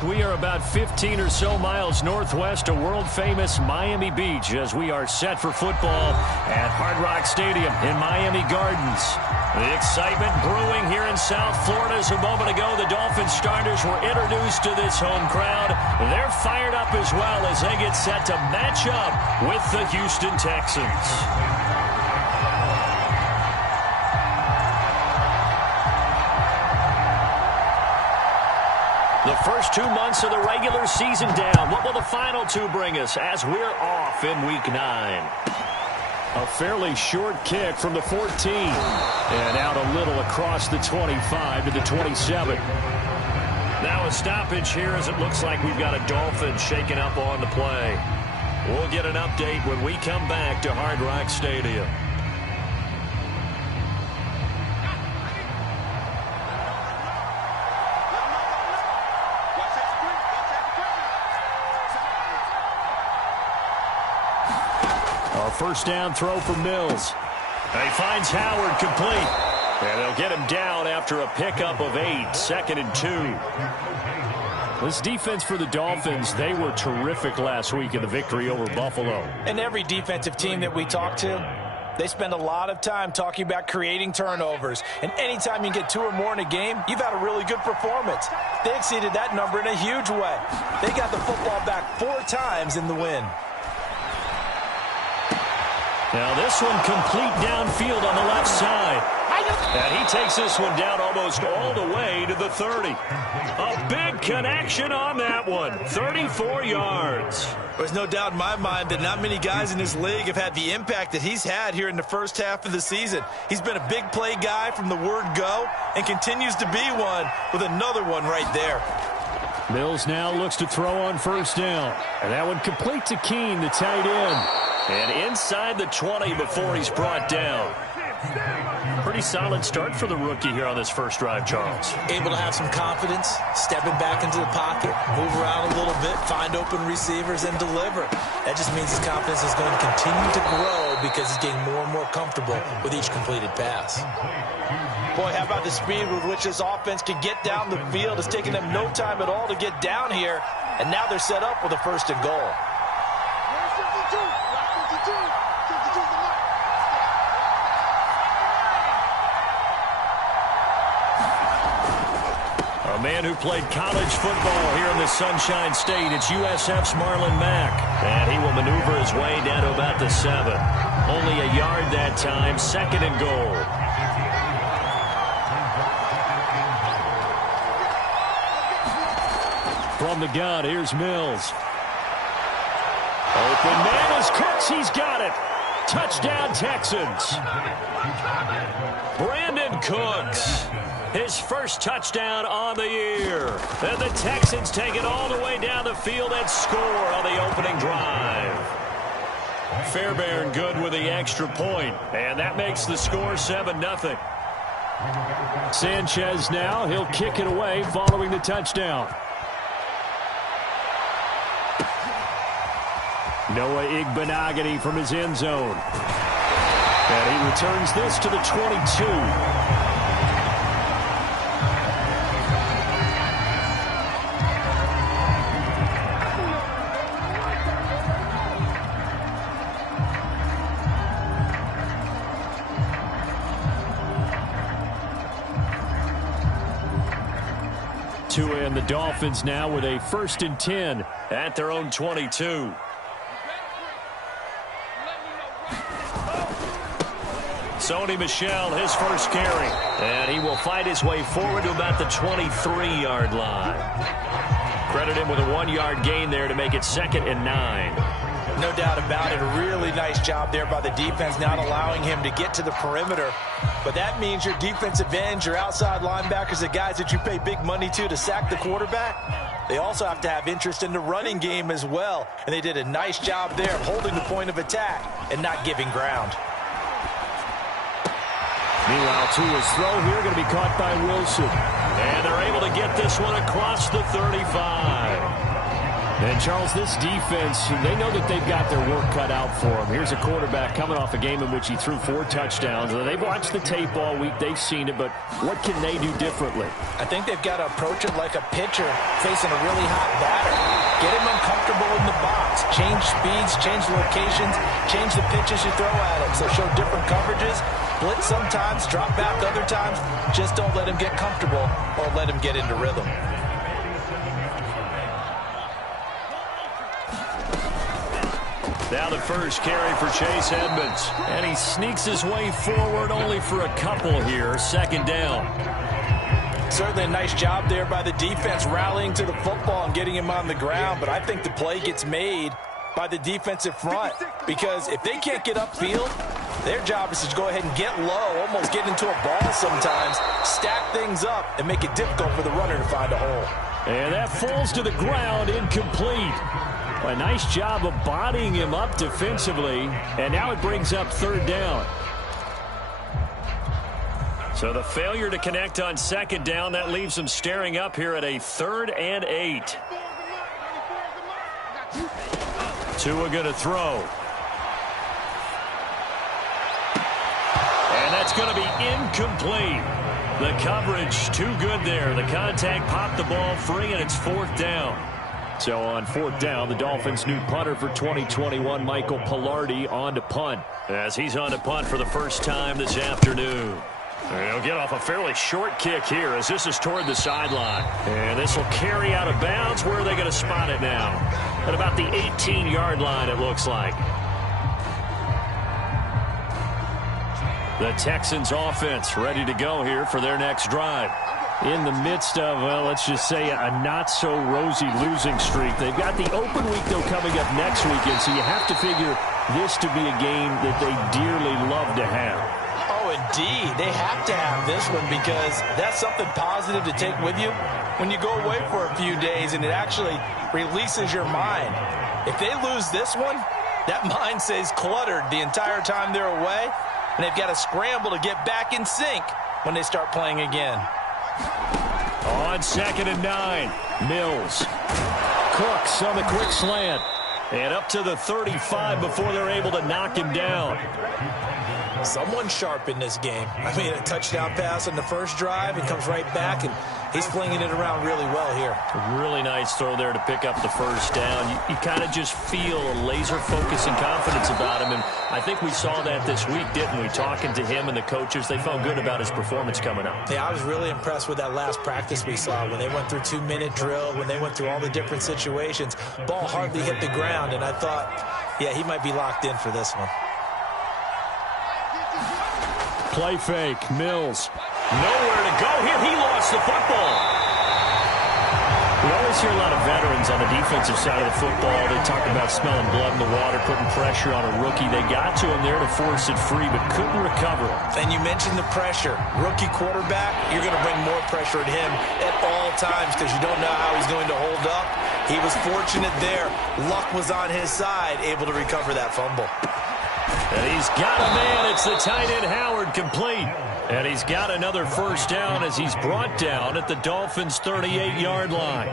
We are about 15 or so miles northwest of world-famous Miami Beach as we are set for football at Hard Rock Stadium in Miami Gardens. The excitement brewing here in South Florida as a moment ago the Dolphins starters were introduced to this home crowd. They're fired up as well as they get set to match up with the Houston Texans. The first 2 months of the regular season down. What will the final two bring us as we're off in Week 9? A fairly short kick from the 14. And out a little across the 25 to the 27. Now a stoppage here as it looks like we've got a Dolphin shaking up on the play. We'll get an update when we come back to Hard Rock Stadium. First down throw for Mills. He finds Howard complete. And they'll get him down after a pickup of 8, 2nd and 2. This defense for the Dolphins, they were terrific last week in the victory over Buffalo. And every defensive team that we talk to, they spend a lot of time talking about creating turnovers. And anytime you get 2 or more in a game, you've had a really good performance. They exceeded that number in a huge way. They got the football back 4 times in the win. Now this one complete downfield on the left side. And he takes this one down almost all the way to the 30. A big connection on that one. 34 yards. There's no doubt in my mind that not many guys in this league have had the impact that he's had here in the first half of the season. He's been a big play guy from the word go and continues to be one with another one right there. Mills now looks to throw on first down. And that one complete to Keene, the tight end. And inside the 20 before he's brought down. Pretty solid start for the rookie here on this first drive, Charles. Able to have some confidence, stepping back into the pocket, move around a little bit, find open receivers, and deliver. That just means his confidence is going to continue to grow because he's getting more and more comfortable with each completed pass. Boy, how about the speed with which this offense can get down the field? It's taking them no time at all to get down here, and now they're set up with a 1st and goal. A man who played college football here in the Sunshine State. It's USF's Marlon Mack. And he will maneuver his way down to about the 7. Only a yard that time, 2nd and goal. From the gun, here's Mills. Open man is Cooks. He's got it. Touchdown, Texans. Brandon Cooks. His first touchdown on the year. And the Texans take it all the way down the field and score on the opening drive. Fairbairn good with the extra point. And that makes the score 7-0. Sanchez now. He'll kick it away following the touchdown. Noah Igbenogany from his end zone. And he returns this to the 22. And the Dolphins now with a 1st and 10 at their own 22. Sony Michel, his first carry. And he will fight his way forward to about the 23-yard line. Credit him with a 1-yard gain there to make it 2nd and 9. No doubt about it. A really nice job there by the defense, not allowing him to get to the perimeter. But that means your defensive ends, your outside linebackers, the guys that you pay big money to sack the quarterback, they also have to have interest in the running game as well. And they did a nice job there holding the point of attack and not giving ground. Meanwhile, Tua's throw here going to be caught by Wilson. And they're able to get this one across the 35. And, Charles, this defense, they know that they've got their work cut out for them. Here's a quarterback coming off a game in which he threw 4 touchdowns. They've watched the tape all week. They've seen it, but what can they do differently? I think they've got to approach it like a pitcher facing a really hot batter. Get him uncomfortable in the box. Change speeds, change locations, change the pitches you throw at him. So show different coverages. Blitz sometimes, drop back other times. Just don't let him get comfortable or let him get into rhythm. Now the first carry for Chase Edmonds. And he sneaks his way forward only for a couple here. Second down. Certainly a nice job there by the defense rallying to the football and getting him on the ground. But I think the play gets made by the defensive front. Because if they can't get upfield, their job is to go ahead and get low, almost get into a ball sometimes, stack things up, and make it difficult for the runner to find a hole. And that falls to the ground, incomplete. A nice job of bodying him up defensively, and now it brings up third down. So the failure to connect on second down, that leaves them staring up here at a 3rd and 8. Tua going to throw. And that's going to be incomplete. The coverage too good there. The contact popped the ball free, and it's 4th down. So on 4th down, the Dolphins' new punter for 2021, Michael Palardy, on to punt. As he's on to punt for the first time this afternoon. He'll get off a fairly short kick here as this is toward the sideline. And this will carry out of bounds. Where are they going to spot it now? At about the 18-yard line, it looks like. The Texans offense ready to go here for their next drive. In the midst of, well, let's just say a not-so-rosy losing streak. They've got the open week, though, coming up next weekend, so you have to figure this to be a game that they dearly love to have. Oh, indeed. They have to have this one because that's something positive to take with you when you go away for a few days, and it actually releases your mind. If they lose this one, that mind stays cluttered the entire time they're away, and they've got to scramble to get back in sync when they start playing again. On 2nd and 9, Mills. Cooks on the quick slant. And up to the 35 before they're able to knock him down. Someone sharp in this game. I mean, a touchdown pass on the first drive and comes right back, and he's flinging it around really well here. A really nice throw there to pick up the first down. You kind of just feel a laser focus and confidence about him, and I think we saw that this week, didn't we? Talking to him and the coaches, they felt good about his performance coming up. Yeah, I was really impressed with that last practice we saw when they went through 2-minute drill, when they went through all the different situations. Ball hardly hit the ground, and I thought, yeah, he might be locked in for this one. Play fake, Mills. Nowhere to go here. He lost the football. We always hear a lot of veterans on the defensive side of the football. They talk about smelling blood in the water, putting pressure on a rookie. They got to him there to force it free, but couldn't recover it. And you mentioned the pressure. Rookie quarterback, you're going to bring more pressure at him at all times because you don't know how he's going to hold up. He was fortunate there. Luck was on his side, able to recover that fumble. And he's got a man. It's the tight end Howard, complete. And he's got another first down as he's brought down at the Dolphins' 38-yard line.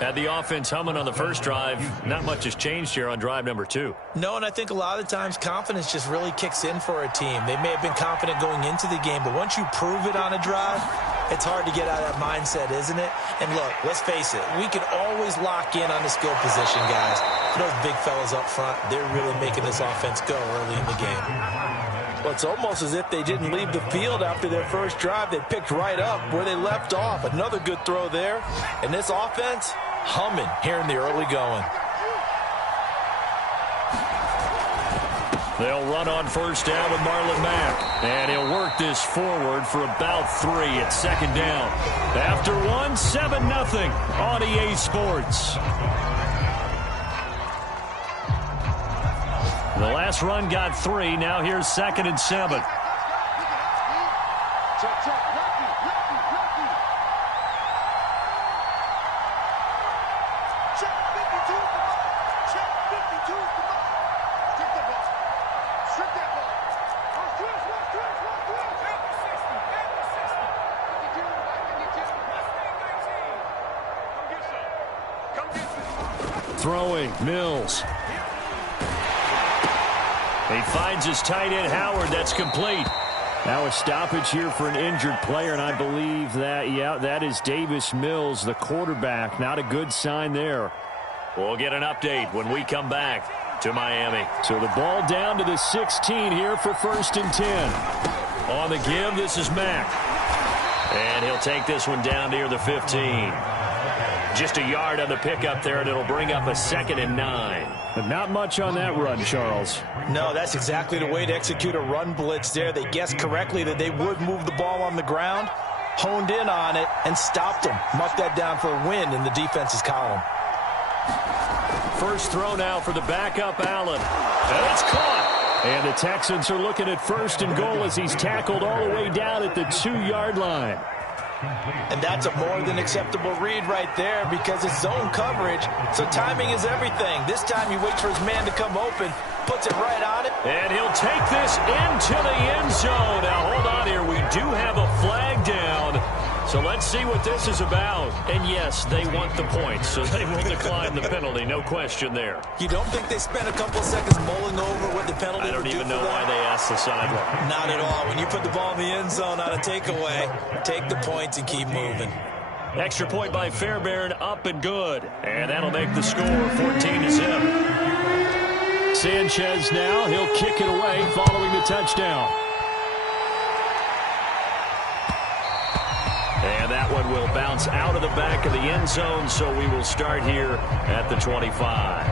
Had the offense humming on the first drive. Not much has changed here on drive number 2. No, and I think a lot of the times confidence just really kicks in for a team. They may have been confident going into the game, but once you prove it on a drive, it's hard to get out of that mindset, isn't it? And look, let's face it, we can always lock in on the skill position, guys. Those big fellas up front, they're really making this offense go early in the game. Well, it's almost as if they didn't leave the field after their first drive. They picked right up where they left off. Another good throw there. And this offense, humming here in the early going. They'll run on first down with Marlon Mack. And he'll work this forward for about 3 at second down. After 1, 7-0 on EA Sports. The last run got 3. Now here's 2nd and 7. throwing. Mills. He finds his tight end, Howard. That's complete. Now a stoppage here for an injured player, and I believe that, yeah, that is Davis Mills, the quarterback. Not a good sign there. We'll get an update when we come back to Miami. So the ball down to the 16 here for 1st and 10. On the give, this is Mack. And he'll take this one down near the 15. Just a yard on the pickup there, and it'll bring up a 2nd and 9. But not much on that run, Charles. No, that's exactly the way to execute a run blitz there. They guessed correctly that they would move the ball on the ground, honed in on it, and stopped them. Marked that down for a win in the defense's column. First throw now for the backup, Allen. And it's caught. And the Texans are looking at 1st and goal as he's tackled all the way down at the 2-yard line. And that's a more than acceptable read right there because it's zone coverage, so timing is everything. This time he waits for his man to come open, puts it right on it. And he'll take this into the end zone. Now, hold on here. We do have a flag down. So let's see what this is about. And yes, they want the points, so they will decline the penalty. No question there. You don't think they spent a couple of seconds mulling over what the penalty I don't would do even for know them? why they asked the sideline. Not at all. When you put the ball in the end zone on a takeaway, take the points and keep moving. Extra point by Fairbairn, up and good. And that'll make the score 14-0. Sanchez now, he'll kick it away following the touchdown. And that one will bounce out of the back of the end zone, so we will start here at the 25.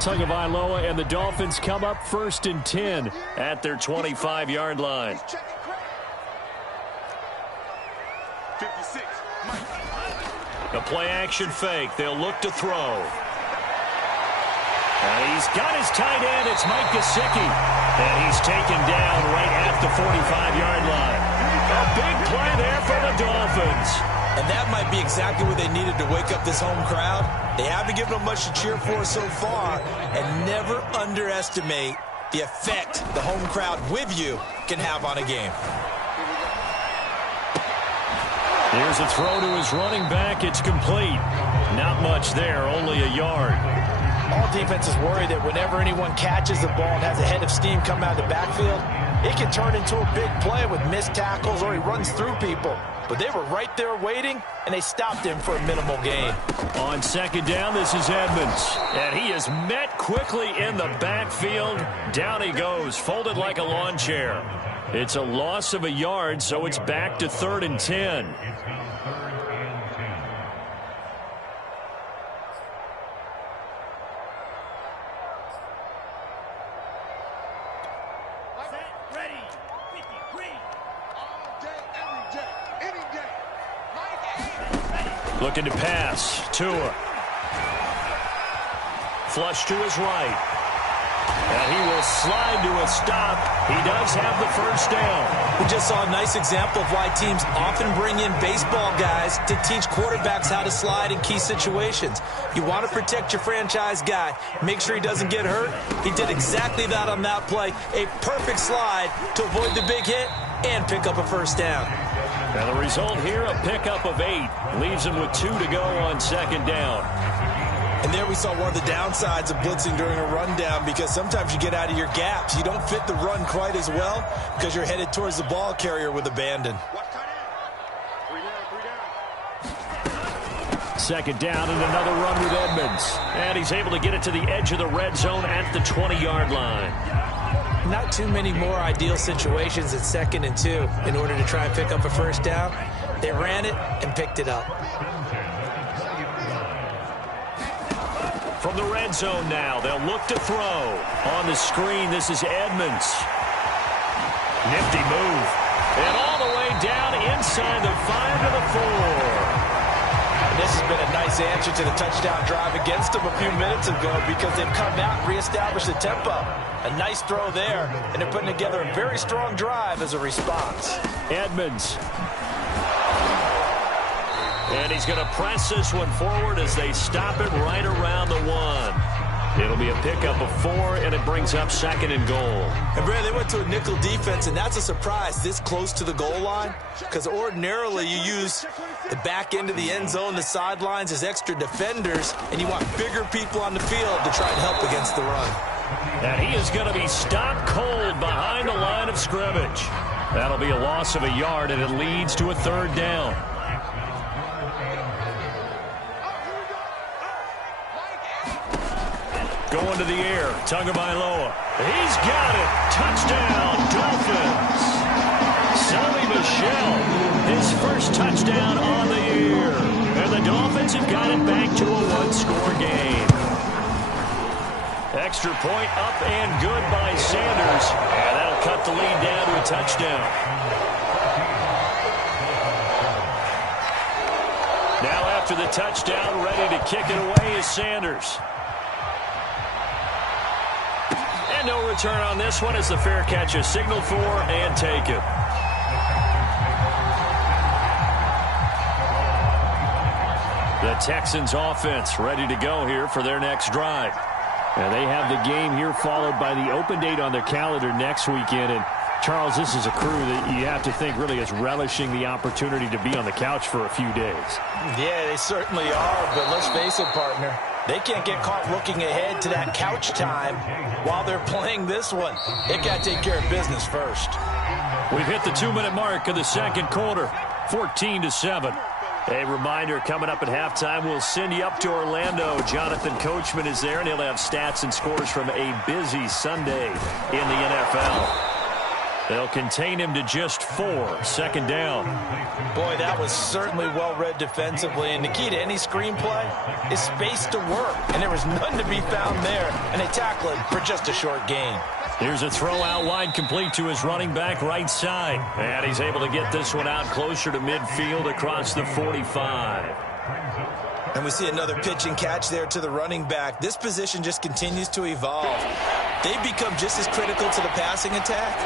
Tagovailoa and the Dolphins come up 1st and 10 at their 25-yard line. A play-action fake. They'll look to throw. And he's got his tight end. It's Mike Gesicki. And he's taken down right at the 45-yard line. A big play there for the Dolphins. And that might be exactly what they needed to wake up this home crowd. They haven't given them much to cheer for so far. And never underestimate the effect the home crowd with you can have on a game. Here's a throw to his running back. It's complete. Not much there, only a yard. All defenses worry that whenever anyone catches the ball and has a head of steam come out of the backfield, it can turn into a big play with missed tackles or he runs through people. But they were right there waiting, and they stopped him for a minimal gain. On 2nd down, this is Edmonds. And he is met quickly in the backfield. Down he goes, folded like a lawn chair. It's a loss of a yard, so it's back to 3rd and 10. Looking to pass. Tua. Flush to his right. And he will slide to a stop. He does have the 1st down. We just saw a nice example of why teams often bring in baseball guys to teach quarterbacks how to slide in key situations. You want to protect your franchise guy. Make sure he doesn't get hurt. He did exactly that on that play. A perfect slide to avoid the big hit and pick up a 1st down. And the result here, a pickup of 8. Leaves him with 2 to go on 2nd down. And there we saw one of the downsides of blitzing during a rundown because sometimes you get out of your gaps. You don't fit the run quite as well because you're headed towards the ball carrier with abandon. 2nd down and another run with Edmonds. And he's able to get it to the edge of the red zone at the 20-yard line. Not too many more ideal situations at 2nd and 2 in order to try and pick up a 1st down. They ran it and picked it up. From the red zone now, they'll look to throw. On the screen, this is Edmonds. Nifty move. And all the way down inside the 5 to the 4. And this has been a nice answer to the touchdown drive against them a few minutes ago because they've come out and reestablished the tempo. A nice throw there, and they're putting together a very strong drive as a response. Edmonds. And he's going to press this one forward as they stop it right around the 1. It'll be a pickup of 4, and it brings up 2nd and goal. And, Brad, they went to a nickel defense, and that's a surprise this close to the goal line, because ordinarily you use the back end of the end zone, the sidelines as extra defenders, and you want bigger people on the field to try and help against the run. And he is going to be stopped cold behind the line of scrimmage. That'll be a loss of a yard, and it leads to a 3rd down. Going to the air, Tagovailoa. He's got it. Touchdown, Dolphins. Sony Michel, his first touchdown on the year. And the Dolphins have got it back to a 1-score game. Extra point up and good by Sanders. And that'll cut the lead down to a touchdown. Now after the touchdown, ready to kick it away is Sanders. And no return on this one as the fair catch is signaled for and taken. The Texans offense ready to go here for their next drive. And they have the game here followed by the open date on their calendar next weekend. And Charles, this is a crew that you have to think really is relishing the opportunity to be on the couch for a few days. Yeah, they certainly are, but let's face it, partner. They can't get caught looking ahead to that couch time while they're playing this one. They got to take care of business first. We've hit the 2-minute mark of the second quarter, 14-7. A reminder, coming up at halftime, we'll send you up to Orlando. Jonathan Coachman is there, and he'll have stats and scores from a busy Sunday in the NFL. They'll contain him to just 4, 2nd down. Boy, that was certainly well-read defensively, and the key to any screenplay is space to work, and there was none to be found there, and they tackle him for just a short gain. Here's a throw out wide complete to his running back right side. And he's able to get this one out closer to midfield across the 45. And we see another pitch and catch there to the running back. This position just continues to evolve. They've become just as critical to the passing attack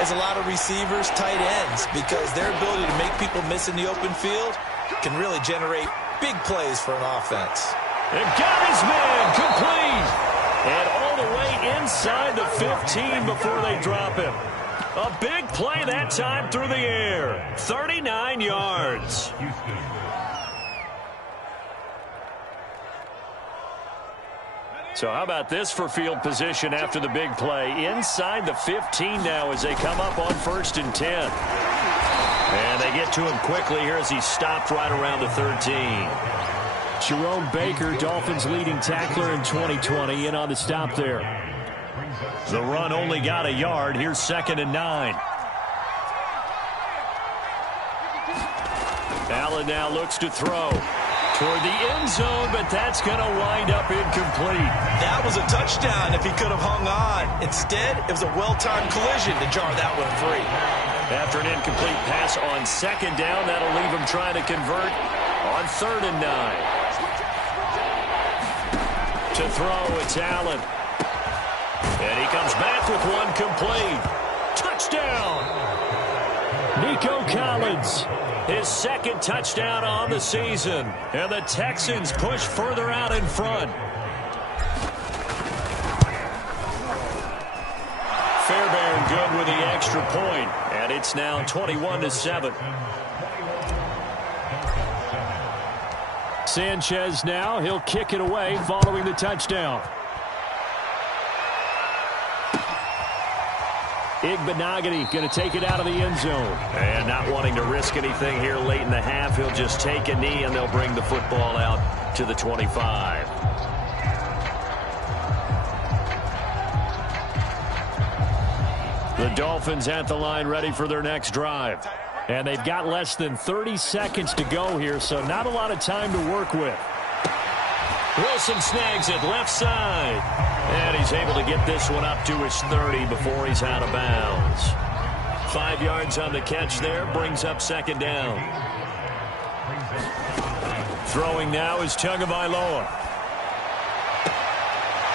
as a lot of receivers, tight ends, because their ability to make people miss in the open field can really generate big plays for an offense. And got his man complete. And all the way inside the 15 before they drop him. A big play that time through the air. 39 yards. So how about this for field position after the big play? Inside the 15 now as they come up on 1st and 10. And they get to him quickly here as he's stopped right around the 13. Jerome Baker, Dolphins leading tackler in 2020, in on the stop there. The run only got a yard. Here's 2nd and 9. Allen now looks to throw toward the end zone, but that's going to wind up incomplete. That was a touchdown if he could have hung on. Instead, it was a well-timed collision to jar that one free. After an incomplete pass on 2nd down, that'll leave him trying to convert on 3rd and 9. To throw, it's Allen. And he comes back with one complete. Touchdown! Nico Collins, his 2nd touchdown on the season. And the Texans push further out in front. Fairbairn good with the extra point. And it's now 21-7. Sanchez now, he'll kick it away following the touchdown. Igbenogany going to take it out of the end zone. And not wanting to risk anything here late in the half, he'll just take a knee and they'll bring the football out to the 25. The Dolphins at the line ready for their next drive. And they've got less than 30 seconds to go here, so not a lot of time to work with. Wilson snags it left side. And he's able to get this one up to his 30 before he's out of bounds. 5 yards on the catch there, brings up 2nd down. Throwing now is Tagovailoa.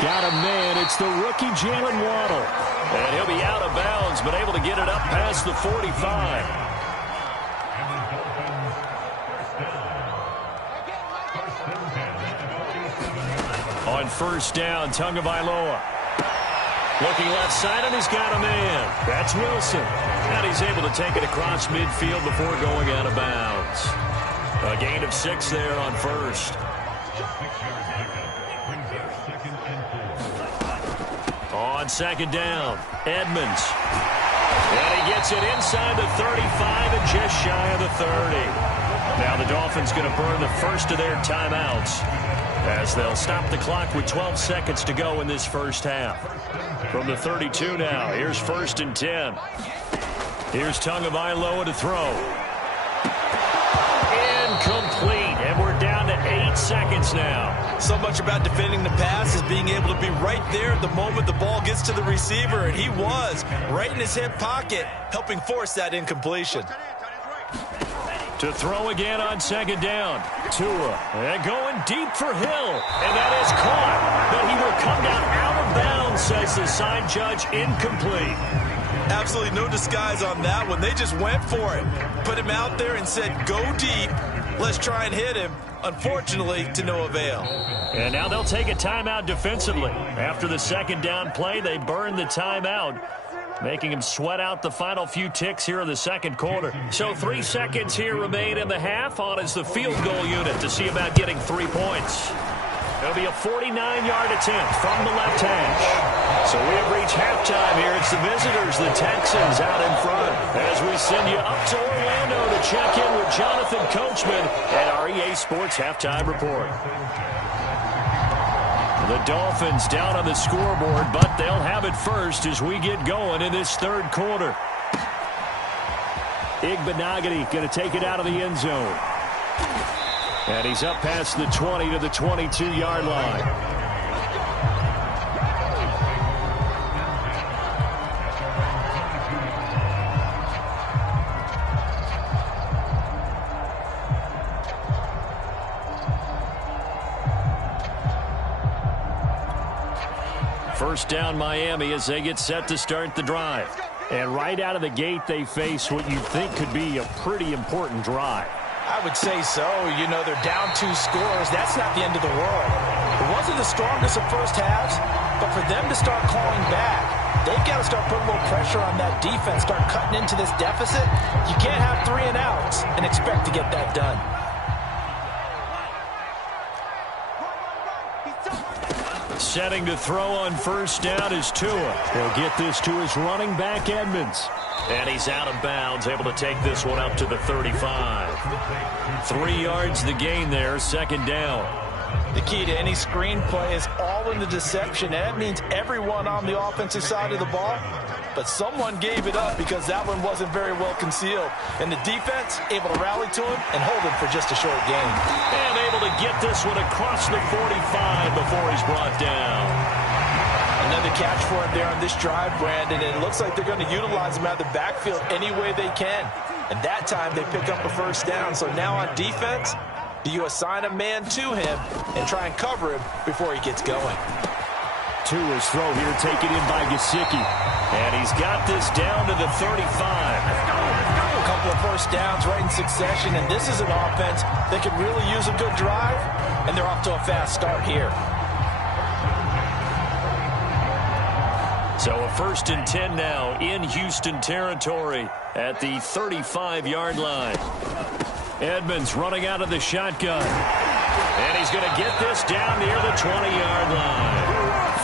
Got a man, it's the rookie Jalen Waddle. And he'll be out of bounds, but able to get it up past the 45. On first down, Tagovailoa. Looking left side, and he's got a man. That's Wilson. And he's able to take it across midfield before going out of bounds. A gain of 6 there on first. On second down, Edmonds. And he gets it inside the 35 and just shy of the 30. Now the Dolphins going to burn the first of their timeouts as they'll stop the clock with 12 seconds to go in this first half. From the 32 now, here's first and 10. Here's Tagovailoa to throw. Incomplete, and we're down to 8 seconds now. So much about defending the pass is being able to be right there at the moment the ball gets to the receiver, and he was right in his hip pocket, helping force that incompletion. To throw again on second down. Tua, and going deep for Hill, and that is caught, but he will come down out of bounds, says the side judge. Incomplete. Absolutely no disguise on that one. They just went for it. Put him out there and said, go deep. Let's try and hit him. Unfortunately, to no avail. And now they'll take a timeout defensively. After the second down play, they burn the timeout, making him sweat out the final few ticks here in the second quarter. So 3 seconds here remain in the half. On is the field goal unit to see about getting 3 points. It'll be a 49-yard attempt from the left hash. So we have reached halftime here. It's the visitors, the Texans, out in front. As we send you up to Orlando to check in with Jonathan Coachman at our EA Sports Halftime Report. The Dolphins down on the scoreboard, but they'll have it first as we get going in this third quarter. Igbenogany going to take it out of the end zone. And he's up past the 20 to the 22-yard line. First down Miami as they get set to start the drive. And right out of the gate, they face what you think could be a pretty important drive. I would say so. You know, they're down 2 scores. That's not the end of the world. It wasn't the strongest of first halves, but for them to start calling back, they've got to start putting a little pressure on that defense, start cutting into this deficit. You can't have 3 and outs and expect to get that done. Setting to throw on first down is Tua. He'll get this to his running back, Edmonds. And he's out of bounds, able to take this one up to the 35. 3 yards the gain there, second down. The key to any screen play is all in the deception, and that means everyone on the offensive side of the ball. But someone gave it up because that one wasn't very well concealed. And the defense able to rally to him and hold him for just a short gain. And able to get this one across the 45 before he's brought down. Another catch for him there on this drive, Brandon, and it looks like they're going to utilize him out of the backfield any way they can. And that time they pick up a first down. So now on defense, do you assign a man to him and try and cover him before he gets going? Tua's throw here taken in by Gesicki. And he's got this down to the 35. A couple of first downs right in succession, and this is an offense that could really use a good drive, and they're off to a fast start here. So a first and 10 now in Houston territory at the 35-yard line. Edmonds running out of the shotgun. And he's going to get this down near the 20-yard line.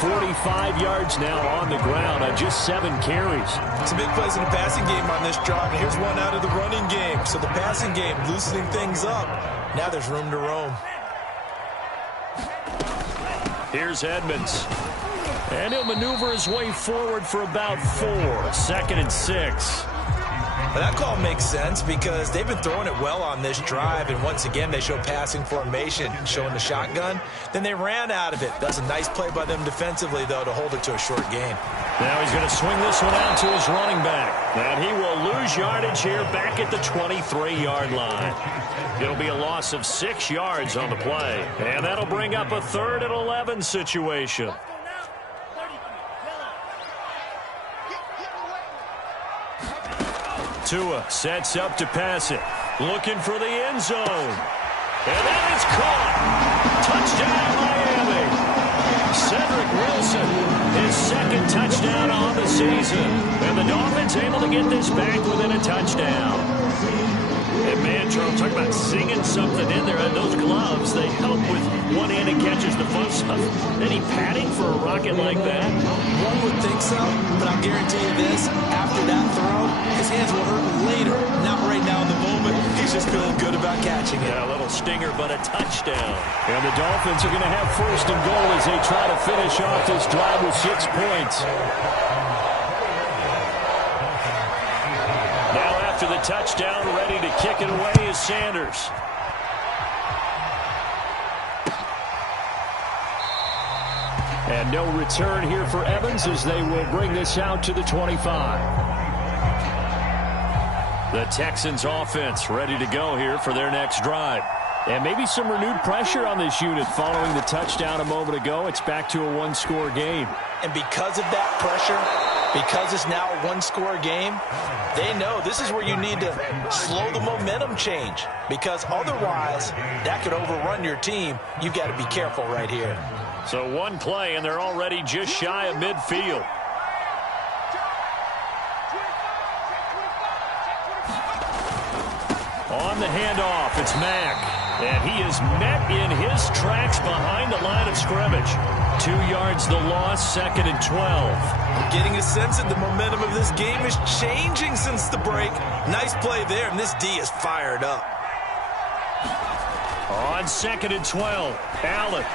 45 yards now on the ground on just 7 carries. Some big plays in the passing game on this drive. And here's one out of the running game. So the passing game loosening things up. Now there's room to roam. Here's Edmonds. And he'll maneuver his way forward for about 4. Second and 6. Well, that call makes sense because they've been throwing it well on this drive, and once again they show passing formation, showing the shotgun. Then they ran out of it. That's a nice play by them defensively, though, to hold it to a short gain. Now he's going to swing this one out to his running back. And he will lose yardage here back at the 23-yard line. It'll be a loss of 6 yards on the play. And that'll bring up a 3rd and 11 situation. Tua sets up to pass it. Looking for the end zone. And that is caught. Touchdown, Miami. touchdown on the season. And the Dolphins able to get this back within a touchdown. And man, Charles, talk about singing something in there. And those gloves, they help with one-handed catches the fun stuff. Any padding for a rocket like that? One would think so, but I'll guarantee you this. After that throw, his hands will hurt later. Not right now in the moment. He's just feeling good about catching it. Yeah, a little stinger, but a touchdown. And the Dolphins are going to have first and goal as they try to finish off this drive with 6 points. Now after the touchdown, ready to kick it away is Sanders. And no return here for Evans as they will bring this out to the 25. The Texans offense ready to go here for their next drive. And maybe some renewed pressure on this unit following the touchdown a moment ago. It's back to a one-score game. And because of that pressure, because it's now a one-score game, they know this is where you need to slow the momentum change. Because otherwise, that could overrun your team. You've got to be careful right here. So one play, and they're already just shy of midfield. On the handoff, it's Mack. And he is met in his tracks behind the line of scrimmage. 2 yards the loss, 2nd and 12. I'm getting a sense that the momentum of this game is changing since the break. Nice play there, and this D is fired up. On 2nd and 12, Allen.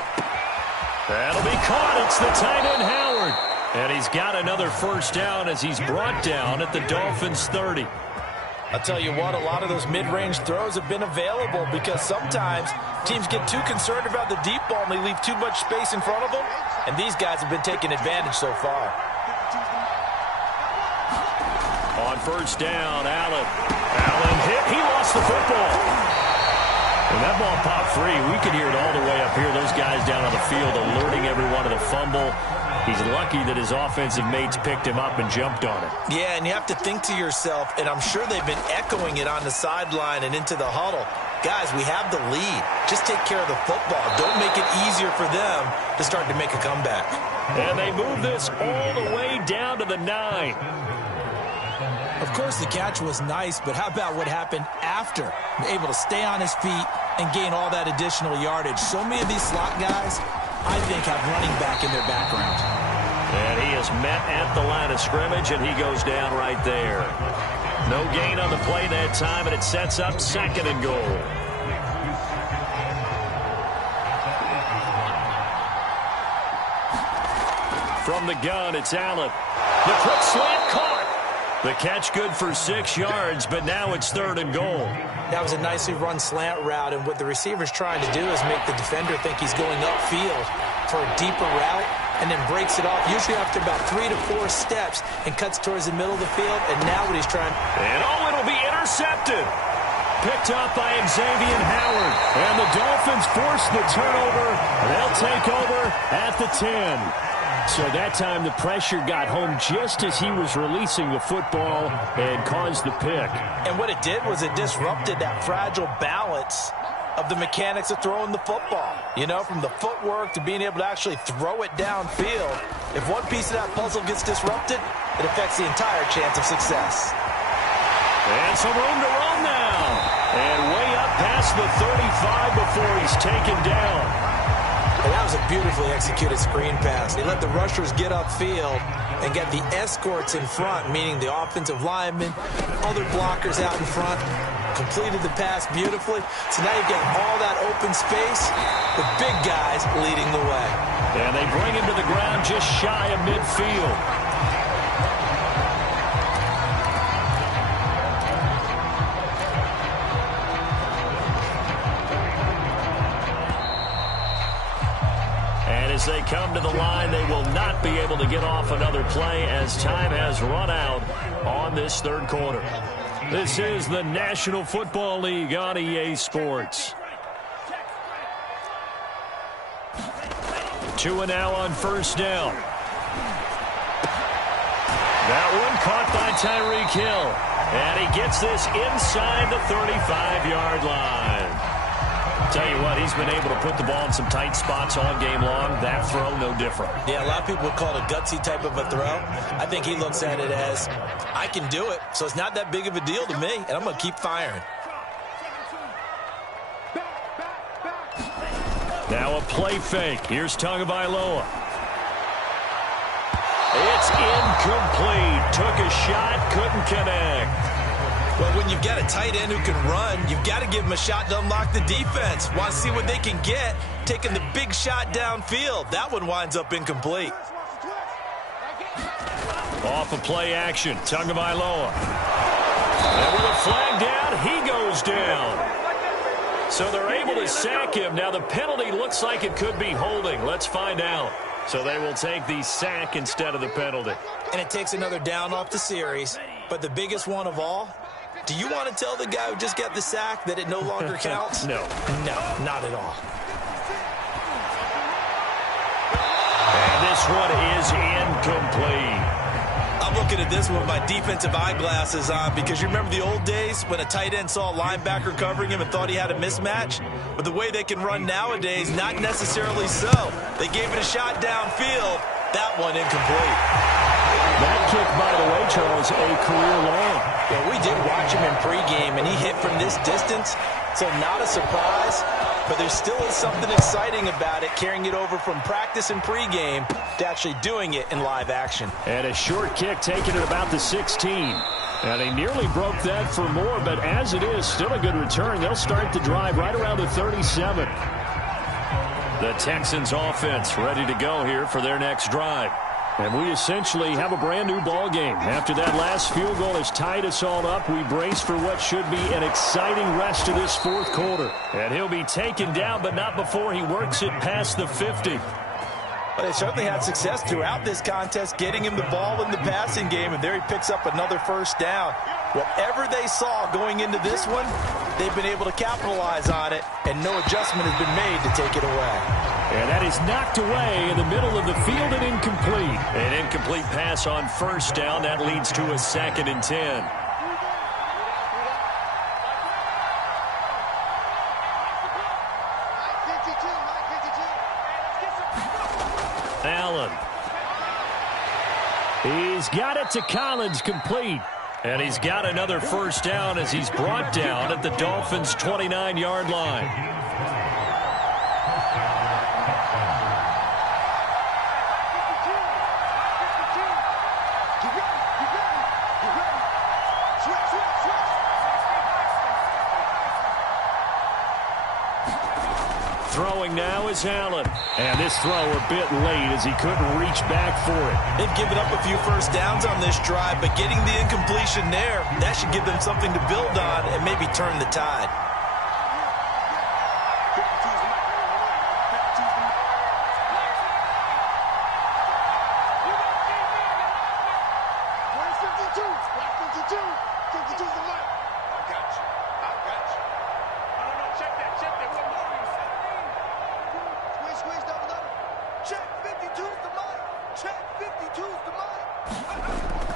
That'll be caught. It's the tight end, Howard. And he's got another first down as he's brought down at the Dolphins' 30. I'll tell you what, a lot of those mid-range throws have been available because sometimes teams get too concerned about the deep ball and they leave too much space in front of them. And these guys have been taking advantage so far. On first down, Allen. Allen hit. He lost the football. And that ball popped free. We could hear it all the way up here. Those guys down on the field alerting everyone to the fumble. He's lucky that his offensive mates picked him up and jumped on it. Yeah, and you have to think to yourself, and I'm sure they've been echoing it on the sideline and into the huddle. Guys, we have the lead. Just take care of the football. Don't make it easier for them to start to make a comeback. And they move this all the way down to the 9. Of course, the catch was nice, but how about what happened after? Able to stay on his feet and gain all that additional yardage. So many of these slot guys, I think, have running back in their background. And he is met at the line of scrimmage, and he goes down right there. No gain on the play that time, and it sets up 2nd and goal. From the gun, it's Allen. The quick slant caught. The catch good for 6 yards, but now it's 3rd and goal. That was a nicely run slant route, and what the receiver's trying to do is make the defender think he's going upfield for a deeper route, and then breaks it off, usually after about 3 to 4 steps, and cuts towards the middle of the field, and now what he's trying... And it'll be intercepted. Picked up by Xavier Howard. And the Dolphins force the turnover. They'll take over at the 10. So that time the pressure got home just as he was releasing the football and caused the pick. And what it did was it disrupted that fragile balance of the mechanics of throwing the football. You know, from the footwork to being able to actually throw it downfield. If one piece of that puzzle gets disrupted, it affects the entire chance of success. And some room to run now. And way up past the 35 before he's taken down. And that was a beautifully executed screen pass. They let the rushers get upfield and get the escorts in front, meaning the offensive linemen, other blockers out in front, completed the pass beautifully. So now you've got all that open space with big guys leading the way. And they bring him to the ground just shy of midfield. As they come to the line, they will not be able to get off another play as time has run out on this 3rd quarter. This is the National Football League on EA Sports. 2 and now on first down. That one caught by Tyreek Hill. And he gets this inside the 35-yard line. Tell you what, he's been able to put the ball in some tight spots all game long. That throw, no different. Yeah, a lot of people would call it a gutsy type of a throw. I think he looks at it as, I can do it, so it's not that big of a deal to me, and I'm going to keep firing. Now a play fake. Here's Tagovailoa. It's incomplete. Took a shot, couldn't connect. Well, when you've got a tight end who can run, you've got to give him a shot to unlock the defense. Want to see what they can get, taking the big shot downfield. That one winds up incomplete. Off of play action, Tagovailoa. And with a flag down, he goes down. So they're able to sack him. Now the penalty looks like it could be holding. Let's find out. So they will take the sack instead of the penalty. And it takes another down off the series. But the biggest one of all, do you want to tell the guy who just got the sack that it no longer counts? No. No, not at all. And this one is incomplete. I'm looking at this with my defensive eyeglasses on because you remember the old days when a tight end saw a linebacker covering him and thought he had a mismatch? But the way they can run nowadays, not necessarily so. They gave it a shot downfield. That one incomplete. That kick, by the way, Charles, a career long. Yeah, we did watch him in pregame, and he hit from this distance, so not a surprise. But there still is something exciting about it, carrying it over from practice and pregame to actually doing it in live action. And a short kick taken at about the 16. And he nearly broke that for more, but as it is, still a good return. They'll start the drive right around the 37. The Texans offense ready to go here for their next drive. And we essentially have a brand-new ball game. After that last field goal has tied us all up, we brace for what should be an exciting rest of this fourth quarter. And he'll be taken down, but not before he works it past the 50. But they certainly had success throughout this contest, getting him the ball in the passing game, and there he picks up another first down. Whatever they saw going into this one, they've been able to capitalize on it, and no adjustment has been made to take it away. And that is knocked away in the middle of the field and incomplete. An incomplete pass on first down. That leads to a 2nd and 10. Allen. He's got it to Collins, complete. And he's got another first down as he's brought down at the Dolphins' 29-yard line. Throwing now is Allen. And this throw a bit late as he couldn't reach back for it. They've given up a few first downs on this drive, but getting the incompletion there, that should give them something to build on and maybe turn the tide.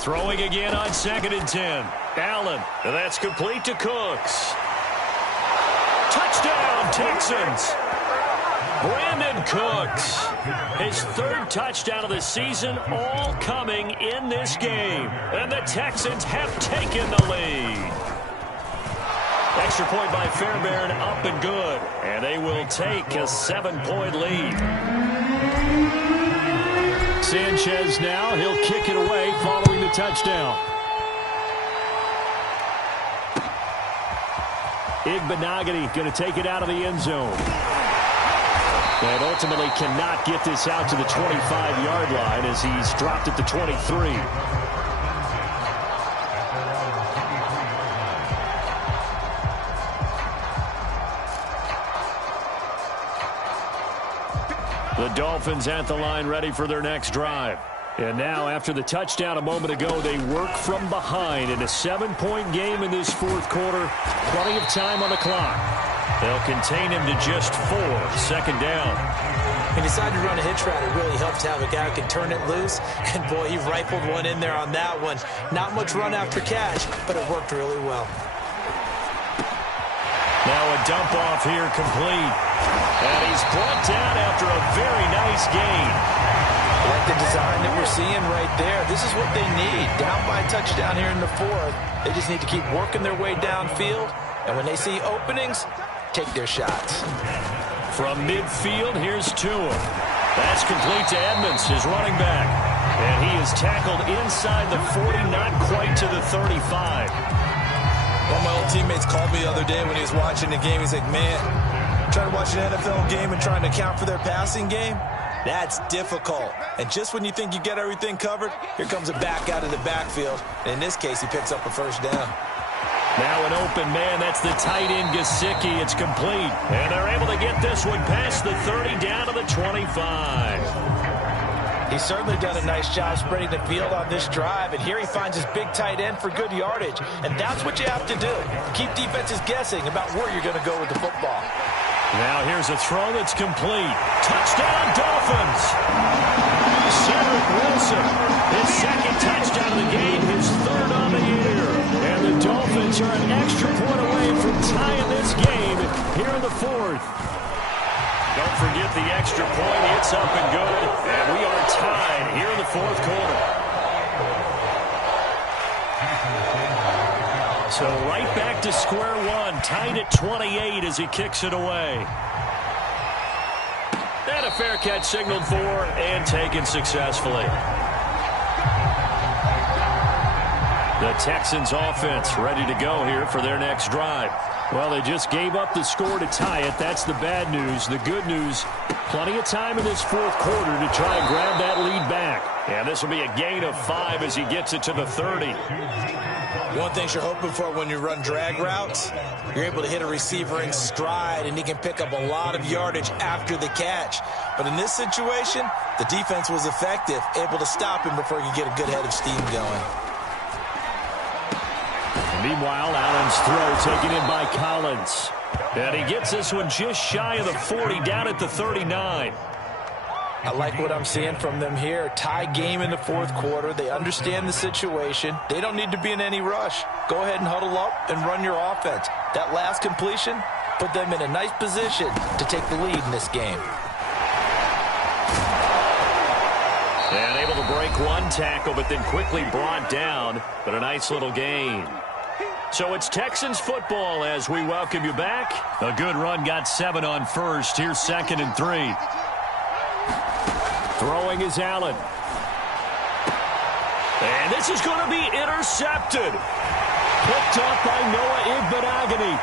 Throwing again on 2nd and 10. Allen, and that's complete to Cooks. Touchdown, Texans. Brandon Cooks. His 3rd touchdown of the season, all coming in this game. And the Texans have taken the lead. Extra point by Fairbairn, up and good. And they will take a 7-point lead. Sanchez now, he'll kick it away following the touchdown. Igbenogany going to take it out of the end zone. And ultimately cannot get this out to the 25-yard line as he's dropped at the 23. The Dolphins at the line ready for their next drive. And now after the touchdown a moment ago, they work from behind in a 7-point game in this fourth quarter. Plenty of time on the clock. They'll contain him to just 4. 2nd down. He decided to run a hitch route. It really helped to have a guy who can turn it loose. And boy, he rifled one in there on that one. Not much run after catch, but it worked really well. Now a dump off here complete. And he's brought down after a very nice gain. Like the design that we're seeing right there. This is what they need. Down by a touchdown here in the fourth. They just need to keep working their way downfield. And when they see openings, take their shots. From midfield, here's Tua. That's complete to Edmonds, his running back. And he is tackled inside the 40, not quite to the 35. One of my old teammates called me the other day when he was watching the game. He's like, man, trying to watch an NFL game and trying to account for their passing game? That's difficult. And just when you think you get everything covered, here comes a back out of the backfield. And in this case, he picks up a first down. Now an open man. That's the tight end, Gesicki. It's complete. And they're able to get this one past the 30 down to the 25. He's certainly done a nice job spreading the field on this drive. And here he finds his big tight end for good yardage. And that's what you have to do. Keep defenses guessing about where you're going to go with the football. Now here's a throw that's complete. Touchdown, Dolphins! Cedric Wilson, his second touchdown of the game, his third on the year. And the Dolphins are an extra point away from tying this game here in the fourth. Don't forget the extra point. It's up and good. And we are tied here in the fourth quarter. So right back to square one, tied at 28 as he kicks it away. And a fair catch signaled for and taken successfully. The Texans offense ready to go here for their next drive. Well, they just gave up the score to tie it. That's the bad news. The good news, plenty of time in this fourth quarter to try and grab that lead back. And this will be a gain of 5 as he gets it to the 30. One thing you're hoping for when you run drag routes, you're able to hit a receiver in stride, and he can pick up a lot of yardage after the catch. But in this situation, the defense was effective, able to stop him before he could get a good head of steam going. Meanwhile, Allen's throw taken in by Collins. And he gets this one just shy of the 40, down at the 39. I like what I'm seeing from them here. Tie game in the fourth quarter. They understand the situation. They don't need to be in any rush. Go ahead and huddle up and run your offense. That last completion put them in a nice position to take the lead in this game. And able to break one tackle, but then quickly brought down. But a nice little gain. So it's Texans football as we welcome you back. A good run, got 7 on first. Here's 2nd and 3. Throwing is Allen. And this is going to be intercepted. Picked up by Noah Igbinoghene.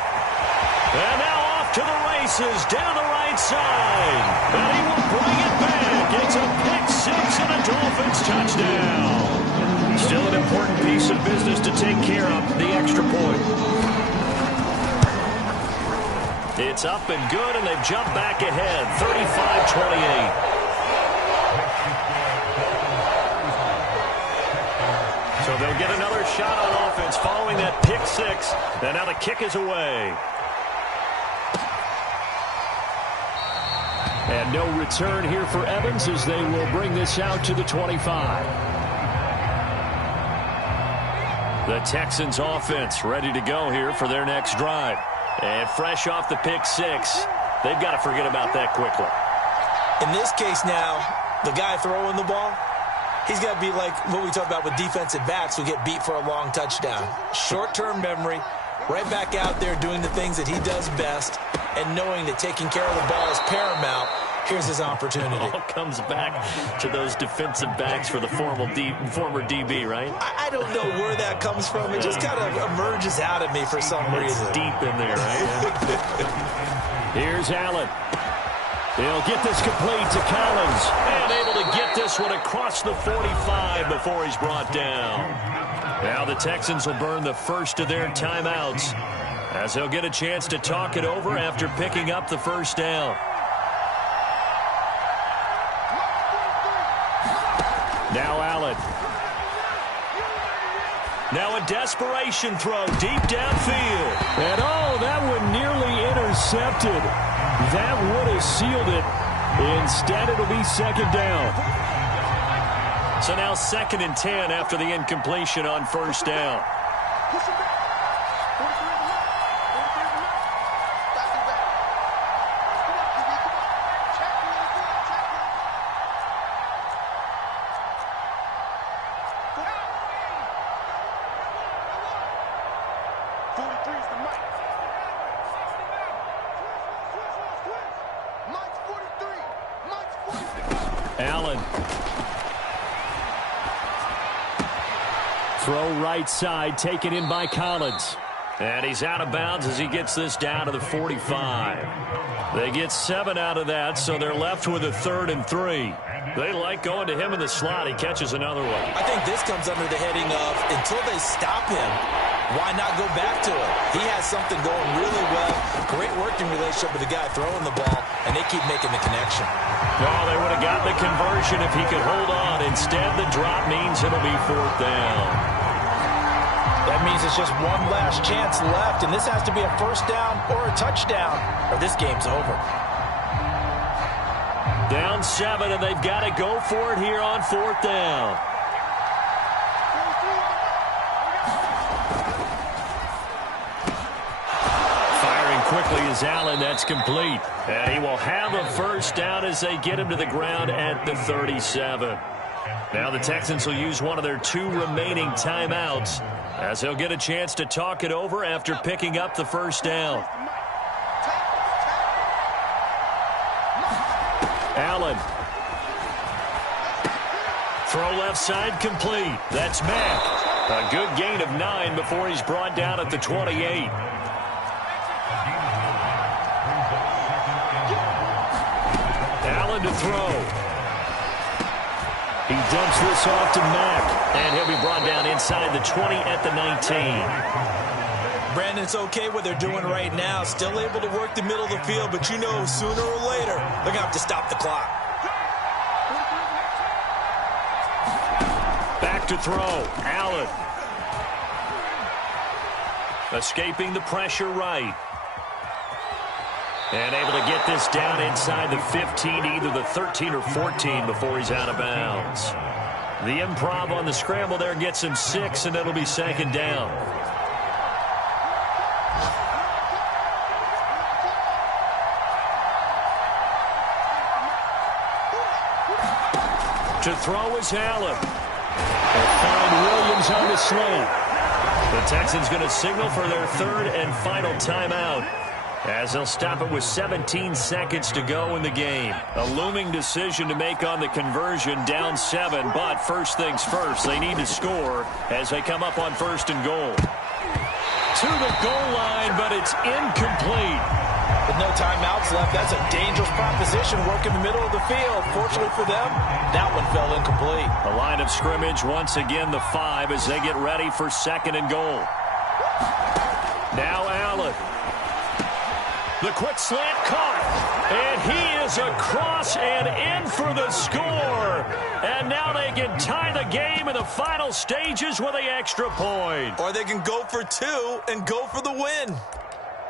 And now off to the races down the right side. And he will bring it back. It's a pick-6 and a Dolphins touchdown. Still an important piece of business to take care of, the extra point. It's up and good, and they've jumped back ahead, 35-28. So they'll get another shot on offense following that pick-6. And now the kick is away. And no return here for Evans as they will bring this out to the 25. The Texans offense ready to go here for their next drive. And fresh off the pick-6, they've got to forget about that quickly. In this case now, the guy throwing the ball, he's got to be like what we talk about with defensive backs who get beat for a long touchdown. Short-term memory, right back out there doing the things that he does best, and knowing that taking care of the ball is paramount. Here's his opportunity. It all comes back to those defensive backs for the former DB, right? I don't know where that comes from. It just kind of emerges out of me for some reason. It's deep in there, right? Here's Allen. He'll get this complete to Collins. And able to get this one across the 45 before he's brought down. Now the Texans will burn the first of their timeouts as they'll get a chance to talk it over after picking up the first down. Now Allen. Now a desperation throw deep downfield. And oh, that one nearly intercepted. That would have sealed it. Instead, it'll be 2nd down. So now 2nd and 10 after the incompletion on first down. Allen. Throw right side, taken in by Collins. And he's out of bounds as he gets this down to the 45. They get 7 out of that, so they're left with a 3rd and 3. They like going to him in the slot. He catches another one. I think this comes under the heading of until they stop him, why not go back to it? He has something going really well. Great working relationship with the guy throwing the ball, and they keep making the connection. Oh, they would have gotten the conversion if he could hold on. Instead, the drop means it'll be 4th down. That means it's just one last chance left, and this has to be a 1st down or a touchdown, or this game's over. Down 7, and they've got to go for it here on 4th down. Firing quickly is Allen. That's complete. And he will have a 1st down as they get him to the ground at the 37. Now the Texans will use one of their 2 remaining timeouts as they'll get a chance to talk it over after picking up the 1st down. Allen. Throw left side complete. That's Mack. A good gain of 9 before he's brought down at the 28. Allen to throw. He dumps this off to Mack, and he'll be brought down inside the 20 at the 19. Brandon, it's okay what they're doing right now. Still able to work the middle of the field, but you know sooner or later they're going to have to stop the clock. Back to throw. Allen. Escaping the pressure right. And able to get this down inside the 15, either the 13 or 14 before he's out of bounds. The improv on the scramble there gets him 6, and it'll be 2nd down. To throw is Allen. They'll find Williams on the slant. The Texans going to signal for their 3rd and final timeout, as they'll stop it with 17 seconds to go in the game. A looming decision to make on the conversion, down 7, but first things first, they need to score as they come up on 1st and goal. To the goal line, but it's incomplete. With no timeouts left, that's a dangerous proposition, working the middle of the field. Fortunately for them, that one fell incomplete. The line of scrimmage, once again the 5 as they get ready for 2nd and goal. Now Allen. The quick slant caught, and he is across and in for the score. And now they can tie the game in the final stages with the extra point. Or they can go for 2 and go for the win.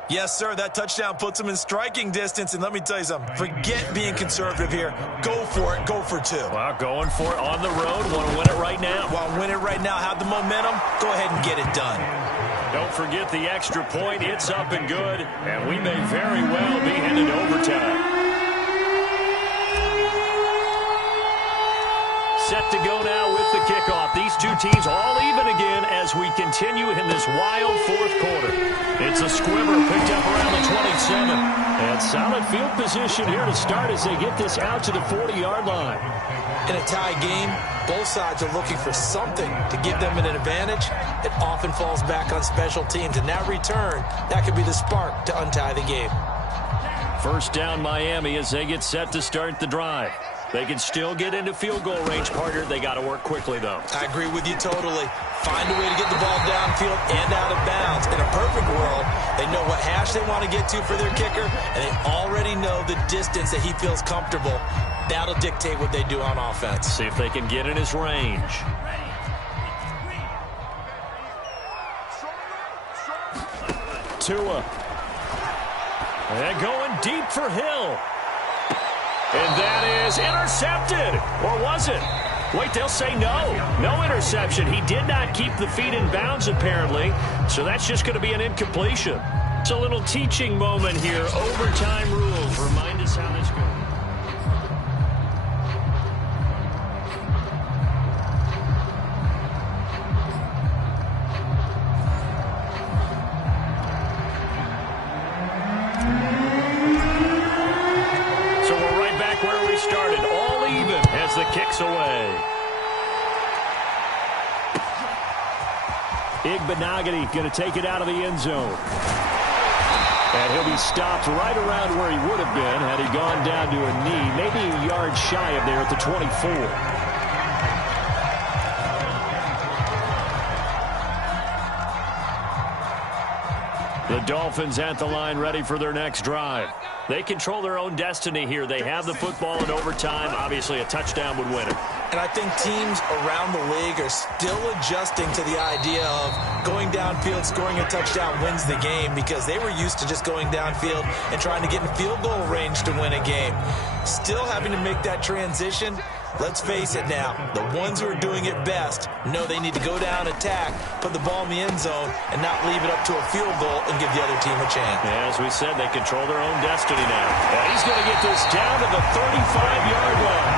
Yes, sir, that touchdown puts them in striking distance. And let me tell you something, forget being conservative here. Go for it, go for 2. Well, going for it on the road. Want to win it right now. Want to win it right now, have the momentum, go ahead and get it done. Don't forget the extra point. It's up and good, and we may very well be headed to overtime. Set to go now with the kickoff. These 2 teams all even again as we continue in this wild 4th quarter. It's a squibber picked up around the 27. And solid field position here to start as they get this out to the 40-yard line. In a tie game, both sides are looking for something to give them an advantage. It often falls back on special teams, and that return, that could be the spark to untie the game. 1st down Miami as they get set to start the drive. They can still get into field goal range, partner. They got to work quickly, though. I agree with you totally. Find a way to get the ball downfield and out of bounds. In a perfect world, they know what hash they want to get to for their kicker, and they already know the distance that he feels comfortable. That'll dictate what they do on offense. See if they can get in his range. Tua. And going deep for Hill. And that is intercepted. Or was it? Wait, they'll say no. No interception. He did not keep the feet in bounds, apparently. So that's just going to be an incompletion. It's a little teaching moment here. Overtime rules. Remind us how this goes. kicks away. Igbenogany going to take it out of the end zone. And he'll be stopped right around where he would have been had he gone down to a knee, maybe a yard shy of there at the 24. The Dolphins at the line ready for their next drive. They control their own destiny here. They have the football in overtime. Obviously, a touchdown would win it. And I think teams around the league are still adjusting to the idea of going downfield, scoring a touchdown wins the game, because they were used to just going downfield and trying to get in field goal range to win a game. Still having to make that transition. Let's face it now, the ones who are doing it best know they need to go down, attack, put the ball in the end zone, and not leave it up to a field goal and give the other team a chance. Yeah, as we said, they control their own destiny now. And he's going to get this down to the 35-yard line.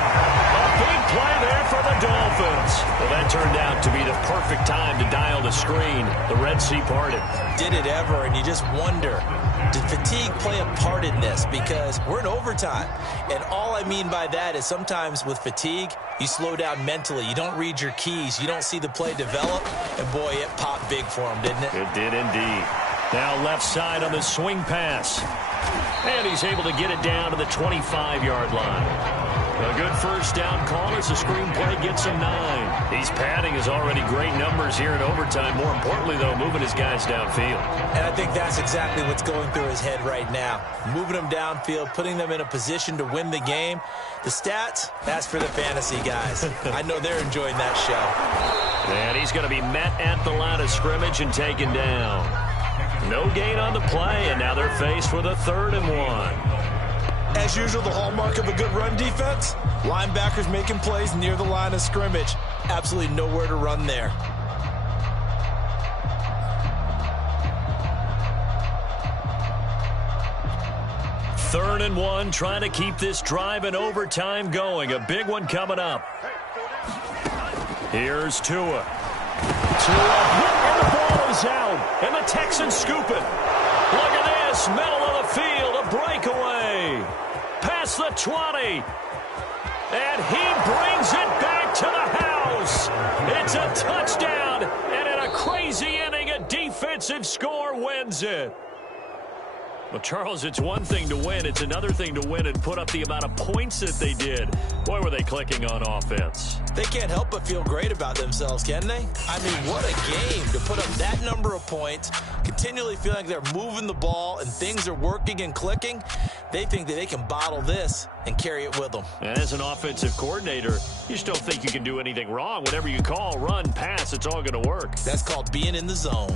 A big play there for the Dolphins. Well, that turned out to be the perfect time to dial the screen. The Red Sea parted. Did it ever? And you just wonder, did fatigue play a part in this? Because we're in overtime. And all I mean by that is sometimes with fatigue, you slow down mentally. You don't read your keys. You don't see the play develop. And, boy, it popped big for him, didn't it? It did indeed. Now left side on the swing pass. And he's able to get it down to the 25-yard line. A good first down call as the screenplay gets him 9. He's padding his already great numbers here in overtime. More importantly, though, moving his guys downfield. And I think that's exactly what's going through his head right now. Moving them downfield, putting them in a position to win the game. The stats, that's for the fantasy guys. I know they're enjoying that show. And he's going to be met at the line of scrimmage and taken down. No gain on the play, and now they're faced with a 3rd and 1. As usual, the hallmark of a good run defense, linebackers making plays near the line of scrimmage. Absolutely nowhere to run there. Third and 1, trying to keep this drive in overtime going. A big one coming up. Here's Tua. And the ball is out. And the Texans scoop it. Look at this. Middle of the field. A breakaway. Past the 20. And he brings it back to the house. It's a touchdown. And in a crazy inning, a defensive score wins it. Well, Charles, it's one thing to win. It's another thing to win and put up the amount of points that they did. Boy, were they clicking on offense. They can't help but feel great about themselves, can they? I mean, what a game to put up that number of points, continually feeling like they're moving the ball and things are working and clicking. They think that they can bottle this and carry it with them. And as an offensive coordinator, you just don't think you can do anything wrong. Whatever you call, run, pass, it's all going to work. That's called being in the zone.